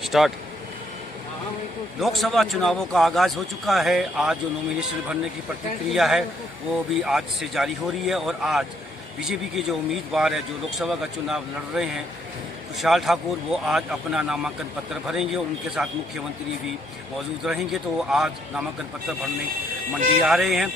Start. Lok Sabha चुनावों का आगाज हो चुका है। आज जो नॉमिनेशन भरने की प्रतिक्रिया है वो भी आज से जारी हो रही है और आज बीजेपी के जो उम्मीदवार है जो लोकसभा का चुनाव लड़ रहे हैं खुशहाल ठाकुर, वो आज अपना नामांकन पत्र भरेंगे और उनके साथ मुख्यमंत्री भी मौजूद रहेंगे। तो वो आज नामांकन पत्र भरने मंडी आ रहे हैं।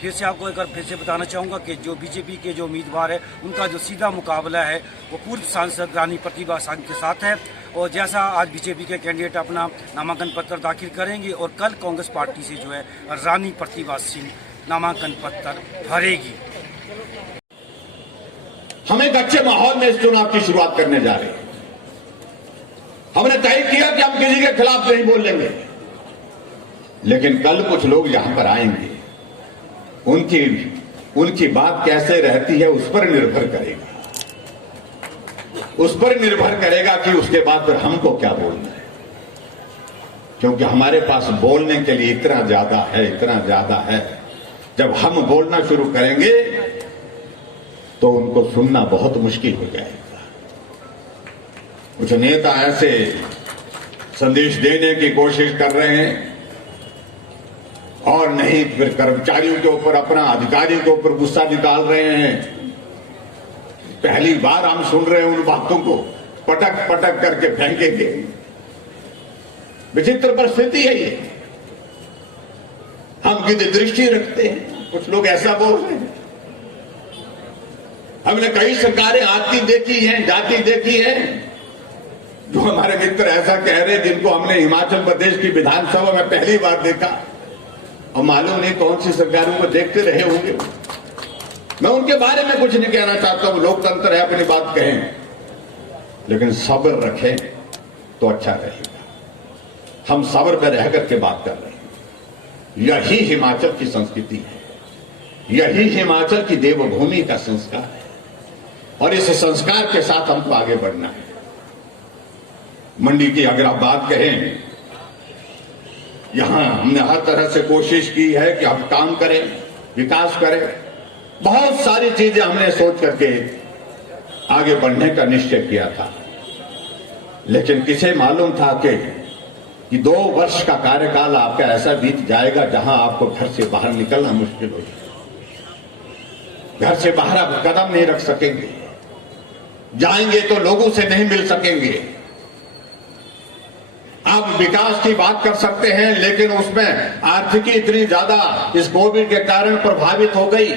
फिर से आपको एक बार फिर से बताना चाहूँगा कि जो बीजेपी के जो उम्मीदवार है उनका जो सीधा मुकाबला है वो पूर्व सांसद रानी प्रतिभा सिंह के साथ है। और जैसा आज बीजेपी के कैंडिडेट अपना नामांकन पत्र दाखिल करेंगे और कल कांग्रेस पार्टी से जो है रानी प्रतिभा सिंह नामांकन पत्र भरेगी। हम एक अच्छे माहौल में इस चुनाव की शुरुआत करने जा रहे हैं। हमने तय किया कि हम किसी के खिलाफ नहीं बोलेंगे, लेकिन कल कुछ लोग यहां पर आएंगे, उनकी बात कैसे रहती है उस पर निर्भर करेगा। उस पर निर्भर करेगा कि उसके बाद फिर हमको क्या बोलना है, क्योंकि हमारे पास बोलने के लिए इतना ज्यादा है। जब हम बोलना शुरू करेंगे तो उनको सुनना बहुत मुश्किल हो जाएगा। कुछ नेता ऐसे संदेश देने की कोशिश कर रहे हैं और नहीं फिर कर्मचारियों के ऊपर, अपना अधिकारियों के ऊपर गुस्सा निकाल रहे हैं। पहली बार हम सुन रहे हैं उन बातों को पटक पटक करके फेंकेंगे। विचित्र परिस्थिति है ये। हम कितनी दृष्टि रखते हैं, कुछ लोग ऐसा बोल रहे हैं। हमने कई सरकारें आती देखी हैं, जाती देखी है। जो हमारे मित्र ऐसा कह रहे हैं जिनको हमने हिमाचल प्रदेश की विधानसभा में पहली बार देखा और मालूम नहीं कौन सी सरकारों को देखते रहे होंगे। मैं उनके बारे में कुछ नहीं कहना चाहता हूं, लोकतंत्र है, अपनी बात कहें, लेकिन सब्र रखें तो अच्छा रहेगा। हम सब्र में रह करके बात कर रहे हैं। यही हिमाचल की संस्कृति है, यही हिमाचल की देवभूमि का संस्कार है और इस संस्कार के साथ हमको आगे बढ़ना है। मंडी की अगर आप बात कहें, यहां हमने हर तरह से कोशिश की है कि हम काम करें, विकास करें। बहुत सारी चीजें हमने सोच करके आगे बढ़ने का निश्चय किया था, लेकिन किसे मालूम था कि 2 वर्ष का कार्यकाल आपका ऐसा बीत जाएगा जहां आपको घर से बाहर निकलना मुश्किल हो जाएगा। घर से बाहर आप कदम नहीं रख सकेंगे, जाएंगे तो लोगों से नहीं मिल सकेंगे। आप विकास की बात कर सकते हैं, लेकिन उसमें आर्थिकी इतनी ज्यादा इस कोविड के कारण प्रभावित हो गई।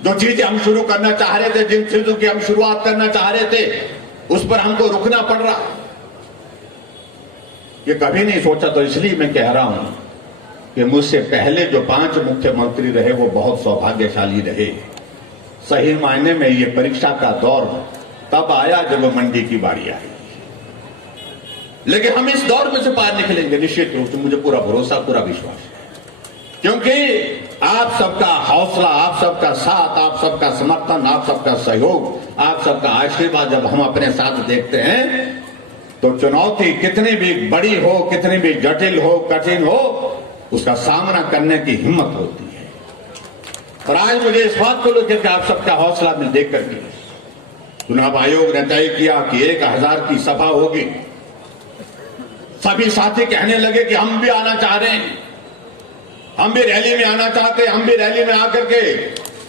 जो चीजें हम शुरू करना चाह रहे थे, जिन चीजों की हम शुरुआत करना चाह रहे थे, उस पर हमको रुकना पड़ रहा। ये कभी नहीं सोचा, तो इसलिए मैं कह रहा हूं कि मुझसे पहले जो 5 मुख्यमंत्री रहे वो बहुत सौभाग्यशाली रहे। सही मायने में ये परीक्षा का दौर तब आया जब मंडी की बारी आई, लेकिन हम इस दौर में से पार निकलेंगे निश्चित रूप से। मुझे पूरा भरोसा, पूरा विश्वास है, क्योंकि आप सबका हौसला, आप सबका साथ, आप सबका समर्थन, आप सबका सहयोग, आप सबका आशीर्वाद जब हम अपने साथ देखते हैं तो चुनौती कितनी भी बड़ी हो, कितनी भी जटिल हो, कठिन हो, उसका सामना करने की हिम्मत होती है। और आज मुझे इस बात को लेकर आप सबका हौसला में देख करके चुनाव आयोग ने तय किया कि 1000 की सभा होगी। सभी साथी कहने लगे कि हम भी आना चाह रहे हैं, हम भी रैली में आना चाहते हैं, हम भी रैली में आकर के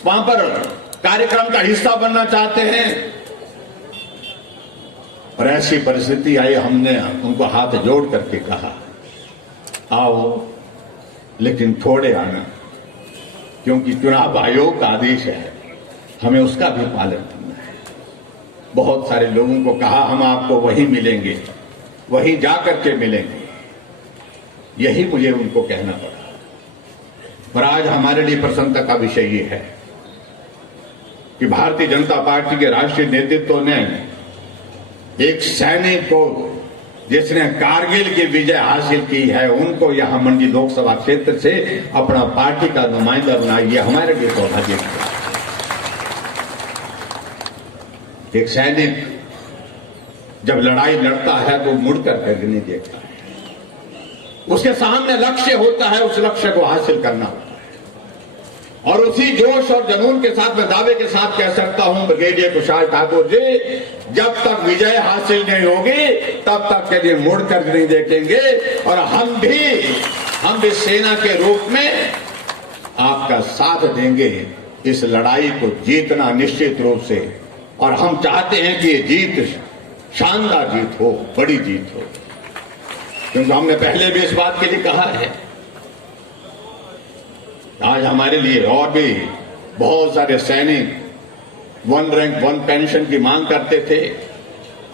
वहां पर कार्यक्रम का हिस्सा बनना चाहते हैं। और ऐसी परिस्थिति आई, हमने उनको हाथ जोड़ करके कहा आओ, लेकिन थोड़े आना, क्योंकि चुनाव आयोग का आदेश है, हमें उसका भी पालन करना है। बहुत सारे लोगों को कहा हम आपको वहीं मिलेंगे, वहीं जाकर के मिलेंगे। यही मुझे उनको कहना पड़ा। पर आज हमारे लिए प्रसन्नता का विषय ये है कि भारतीय जनता पार्टी के राष्ट्रीय नेतृत्व ने एक सैनिक को, जिसने कारगिल की विजय हासिल की है, उनको यहां मंडी लोकसभा क्षेत्र से अपना पार्टी का नुमाइंदा बनाया। ये हमारे लिए सौभाग्य है। एक सैनिक जब लड़ाई लड़ता है तो मुड़कर कर नहीं देखता है, उसके सामने लक्ष्य होता है, उस लक्ष्य को हासिल करना होता है। और उसी जोश और जुनून के साथ मैं दावे के साथ कह सकता हूं ब्रिगेडियर कुशाल ठाकुर जी, जब तक विजय हासिल नहीं होगी तब तक के लिए मुड़कर नहीं देखेंगे। और हम भी सेना के रूप में आपका साथ देंगे इस लड़ाई को जीतना निश्चित रूप से। और हम चाहते हैं कि ये जीत शानदार जीत हो, बड़ी जीत हो, क्योंकि हमने पहले भी इस बात के लिए कहा है। आज हमारे लिए और भी बहुत सारे सैनिक 1 रैंक 1 पेंशन की मांग करते थे।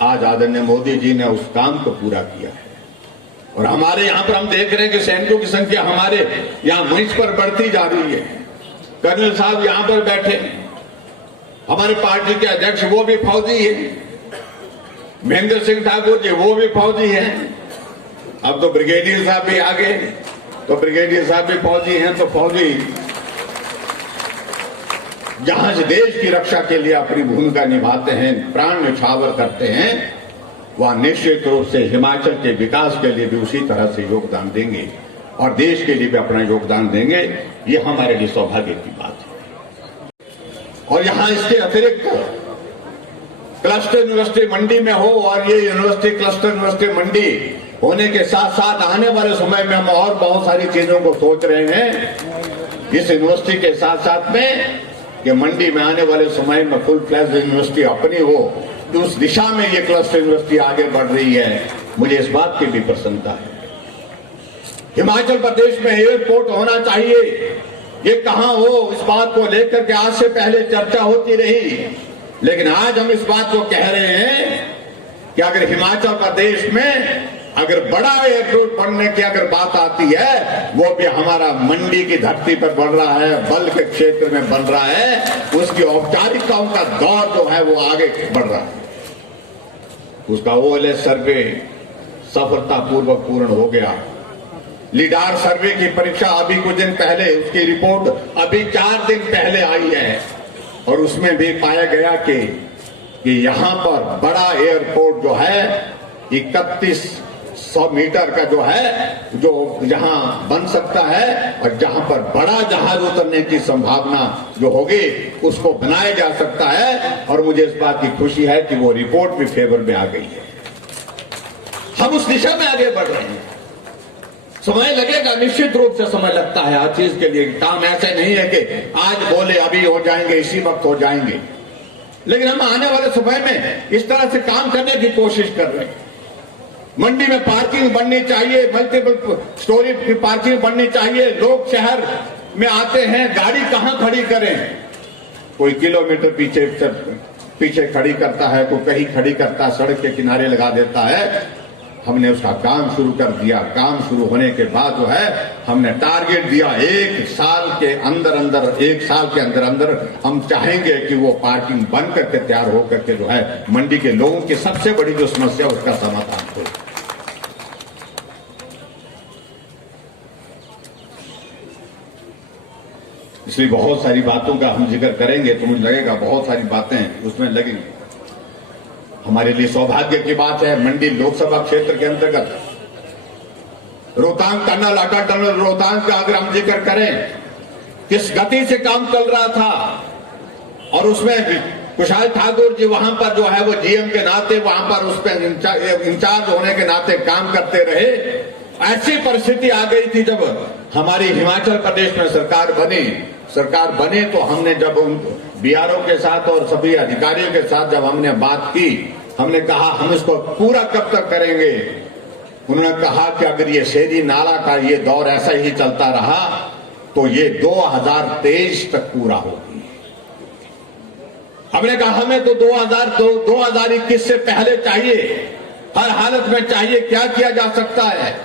आज आदरणीय मोदी जी ने उस काम को पूरा किया है। और हमारे यहां पर हम देख रहे हैं कि सैनिकों की संख्या हमारे यहां मंच पर बढ़ती जा रही है। कर्नल साहब यहां पर बैठे, हमारे पार्टी के अध्यक्ष वो भी फौजी है, महेंद्र सिंह ठाकुर जी वो भी फौजी हैं। अब तो ब्रिगेडियर साहब भी आ गए, तो ब्रिगेडियर साहब भी फौजी हैं। तो फौजी जहां से देश की रक्षा के लिए अपनी भूमिका निभाते हैं, प्राण न्यौछावर करते हैं, वहां निश्चित रूप से हिमाचल के विकास के लिए भी उसी तरह से योगदान देंगे और देश के लिए भी अपना योगदान देंगे। ये हमारे लिए सौभाग्य की बात है। और यहां इसके अतिरिक्त क्लस्टर यूनिवर्सिटी मंडी में हो, और ये यूनिवर्सिटी क्लस्टर यूनिवर्सिटी मंडी होने के साथ साथ आने वाले समय में हम और बहुत सारी चीजों को सोच रहे हैं इस यूनिवर्सिटी के साथ साथ में, कि मंडी में आने वाले समय में फुल फ्लैश यूनिवर्सिटी अपनी हो। तो उस दिशा में ये क्लस्टर यूनिवर्सिटी आगे बढ़ रही है, मुझे इस बात की भी प्रसन्नता है। हिमाचल प्रदेश में एयरपोर्ट होना चाहिए, ये कहां हो, इस बात को लेकर के आज से पहले चर्चा होती रही, लेकिन आज हम इस बात को कह रहे हैं कि अगर हिमाचल प्रदेश में अगर बड़ा एयरपोर्ट बनने की अगर बात आती है, वो भी हमारा मंडी की धरती पर बन रहा है, बल के क्षेत्र में बन रहा है। उसकी औपचारिकताओं का दौर जो है वो आगे बढ़ रहा है। उसका OLS सर्वे सफलतापूर्वक पूर्ण हो गया। लीडार सर्वे की परीक्षा अभी कुछ दिन पहले, उसकी रिपोर्ट अभी 4 दिन पहले आई है, और उसमें भी पाया गया कि यहां पर बड़ा एयरपोर्ट जो है 3100 मीटर का जो है, जो जहां बन सकता है, और जहां पर बड़ा जहाज उतरने की संभावना जो होगी उसको बनाया जा सकता है। और मुझे इस बात की खुशी है कि वो रिपोर्ट भी फेवर में आ गई है। हम उस दिशा में आगे बढ़ रहे हैं। समय लगेगा, निश्चित रूप से समय लगता है हर चीज के लिए। काम ऐसे नहीं है कि आज बोले अभी हो जाएंगे, इसी वक्त हो जाएंगे, लेकिन हम आने वाले समय में इस तरह से काम करने की कोशिश कर रहे हैं। मंडी में पार्किंग बननी चाहिए, मल्टीपल स्टोरी की पार्किंग बननी चाहिए। लोग शहर में आते हैं, गाड़ी कहां खड़ी करें, कोई किलोमीटर पीछे खड़ी करता है, कोई कहीं खड़ी करता है, सड़क के किनारे लगा देता है। हमने उसका काम शुरू कर दिया। काम शुरू होने के बाद जो है हमने टारगेट दिया, 1 साल के अंदर हम चाहेंगे कि वो पार्किंग बन करके तैयार हो करके जो है मंडी के लोगों की सबसे बड़ी जो समस्या उसका समाधान हो। इसलिए बहुत सारी बातों का हम जिक्र करेंगे तो मुझे लगेगा बहुत सारी बातें उसमें लगेंगी। हमारे लिए सौभाग्य की बात है, मंडी लोकसभा क्षेत्र के अंतर्गत रोहतांग टनल, अटल टनल रोहतांग का अगर हम जिक्र करें, किस गति से काम चल रहा था, और उसमें कुशाल ठाकुर जी वहां पर जो है वो GM के नाते वहां पर उस पर इंचार्ज होने के नाते काम करते रहे। ऐसी परिस्थिति आ गई थी जब हमारी हिमाचल प्रदेश में सरकार बनी तो हमने जब BRO के साथ और सभी अधिकारियों के साथ जब हमने बात की, हमने कहा हम इसको पूरा कब तक करेंगे। उन्होंने कहा कि अगर ये सेरी नाला का ये दौर ऐसा ही चलता रहा तो ये 2023 तक पूरा होगी। हमने कहा हमें तो 2021 से पहले चाहिए, हर हालत में चाहिए। क्या किया जा सकता है?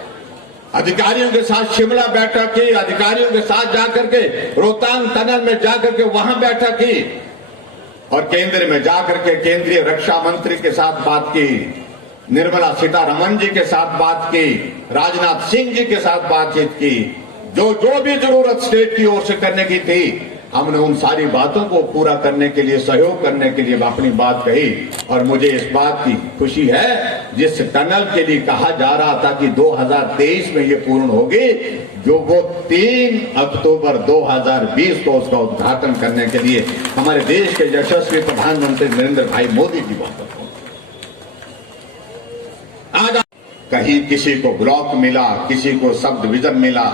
अधिकारियों के साथ शिमला बैठक की, अधिकारियों के साथ जाकर के रोहतांग टनल में जाकर के वहां बैठक की, और केंद्र में जाकर के केंद्रीय रक्षा मंत्री के साथ बात की, निर्मला सीतारमण जी के साथ बात की, राजनाथ सिंह जी के साथ बातचीत की। जो भी जरूरत स्टेट की ओर से करने की थी हमने उन सारी बातों को पूरा करने के लिए, सहयोग करने के लिए अपनी बात कही। और मुझे इस बात की खुशी है, जिस टनल के लिए कहा जा रहा था कि 2023 में ये पूर्ण होगी, जो वो 3 अक्टूबर 2020 को उसका उद्घाटन करने के लिए हमारे देश के यशस्वी प्रधानमंत्री नरेंद्र भाई मोदी जी बात। आज कहीं किसी को ब्लॉक मिला, किसी को सब डिवीजन मिला,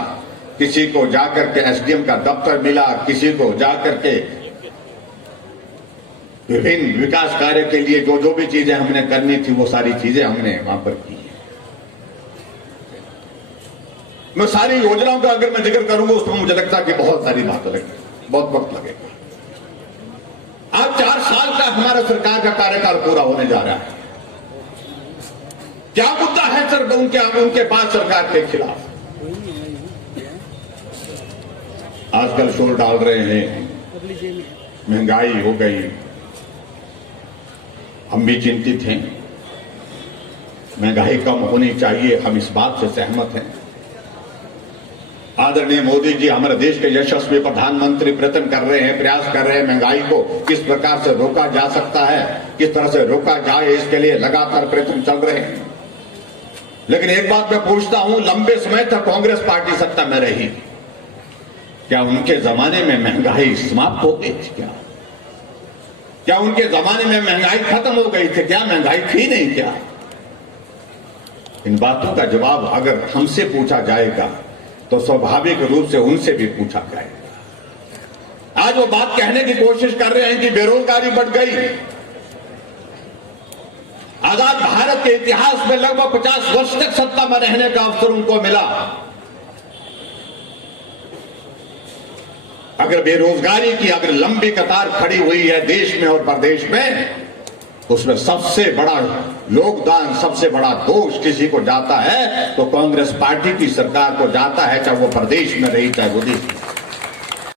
किसी को जाकर के एसडीएम का दफ्तर मिला, किसी को जाकर के विभिन्न विकास कार्य के लिए जो जो भी चीजें हमने करनी थी वो सारी चीजें हमने वहां पर की। मैं सारी योजनाओं का अगर मैं जिक्र करूंगा उसमें मुझे लगता है कि बहुत सारी बातें लगेगी, बहुत वक्त लगेगा। आज 4 साल का हमारा सरकार का कार्यकाल पूरा होने जा रहा है। क्या मुद्दा है सर उनके पास सरकार के खिलाफ? आजकल शोर डाल रहे हैं, महंगाई हो गई, हम भी चिंतित हैं, महंगाई कम होनी चाहिए, हम इस बात से सहमत हैं। आदरणीय मोदी जी हमारे देश के यशस्वी प्रधानमंत्री प्रयत्न कर रहे हैं, प्रयास कर रहे हैं, महंगाई को किस प्रकार से रोका जा सकता है, किस तरह से रोका जाए, इसके लिए लगातार प्रयत्न चल रहे हैं। लेकिन एक बात मैं पूछता हूं, लंबे समय तक कांग्रेस पार्टी सत्ता में रही, क्या उनके जमाने में महंगाई समाप्त हो गई थी? क्या उनके जमाने में महंगाई खत्म हो गई थी? क्या महंगाई थी नहीं? क्या इन बातों का जवाब अगर हमसे पूछा जाएगा तो स्वाभाविक रूप से उनसे भी पूछा जाएगा। आज वो बात कहने की कोशिश कर रहे हैं कि बेरोजगारी बढ़ गई। आजाद भारत के इतिहास में लगभग 50 वर्ष तक सत्ता में रहने का अवसर उनको मिला। अगर बेरोजगारी की अगर लंबी कतार खड़ी हुई है देश में और प्रदेश में, उसमें सबसे बड़ा योगदान, सबसे बड़ा दोष किसी को जाता है तो कांग्रेस पार्टी की सरकार को जाता है, चाहे वो प्रदेश में रही, चाहे वो देश में।